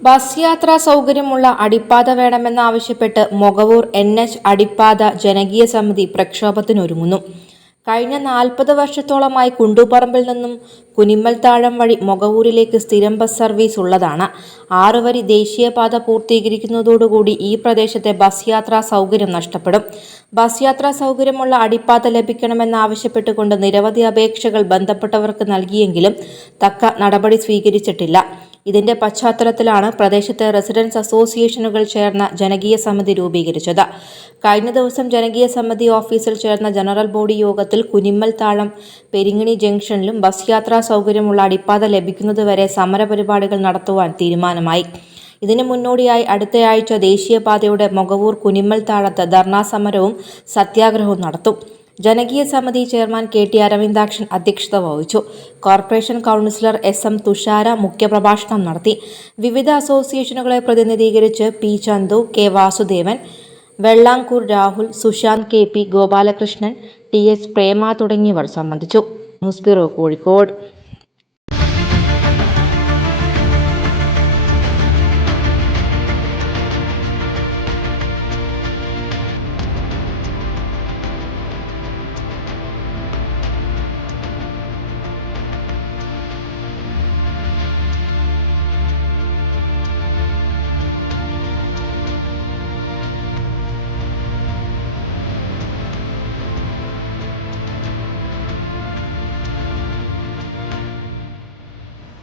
Bus യാത്രാ സൗകര്യമുള്ള അടിപ്പാത വേണമെന്നാവശ്യപ്പെട്ട് Mokavoor NH അടിപ്പാത ജനകീയ സമിതി പ്രക്ഷോഭത്തിനൊരുങ്ങുന്നു. കഴിഞ്ഞ 40 വർഷത്തോളമായി കുണ്ടുപറമ്പിൽ നിന്നും കുനിമ്മൽത്താഴം വഴി മൊകവൂരിലേക്ക് സ്ഥിരം ബസ് സർവീസ് ഉള്ളതാണ്. 6 വരി ദേശീയപാത പൂർത്തീകരിക്കുന്നതോടുകൂടി ഈ പ്രദേശത്തെ ബസ് യാത്രാ സൗകര്യം നഷ്ടപ്പെടും. ബസ് യാത്രാ സൗകര്യമുള്ള അടിപ്പാത ലഭിക്കണമെന്നാവശ്യപ്പെട്ടുകൊണ്ട് നിരവധി അപേക്ഷകൾ ബന്ധപ്പെട്ടവർക്ക് നൽകിയെങ്കിലും തക്ക നടപടി സ്വീകരിച്ചിട്ടില്ല. ഇതിന്റെ പശ്ചാത്തലത്തിലാണ് പ്രദേശത്തെ റെസിഡൻസ് അസോസിയേഷനുകൾ ചേർന്ന ജനകീയ സമിതി രൂപീകരിച്ചത്. കഴിഞ്ഞ ദിവസം ജനകീയ സമിതി ഓഫീസിൽ ചേർന്ന ജനറൽ ബോഡി യോഗത്തിൽ കുനിമ്മൽത്താഴം പെരിങ്ങണി ജംഗ്ഷനിലും ബസ് യാത്രാ സൗകര്യമുള്ള അടിപ്പാത ലഭിക്കുന്നതുവരെ സമരപരിപാടികൾ നടത്തുവാൻ തീരുമാനമായി. ഇതിനു മുന്നോടിയായി അടുത്തയാഴ്ച ദേശീയപാതയുടെ മൊകവൂർ കുനിമ്മൽത്താഴത്ത് ധർണാ സമരവും സത്യാഗ്രഹവും നടത്തും. ജനകീയ സമിതി ചെയർമാൻ KT അരവിന്ദാക്ഷൻ അധ്യക്ഷത വഹിച്ചു. കോർപ്പറേഷൻ കൗൺസിലർ SM തുഷാര മുഖ്യപ്രഭാഷണം നടത്തി. വിവിധ അസോസിയേഷനുകളെ പ്രതിനിധീകരിച്ച് P Chandu, K Vasudevan, വെള്ളാങ്കൂർ Rahul, Sushant, KP Gopalakrishnan, TS പ്രേമ തുടങ്ങിയവർ സംബന്ധിച്ചു. News bureau, Kozhikode.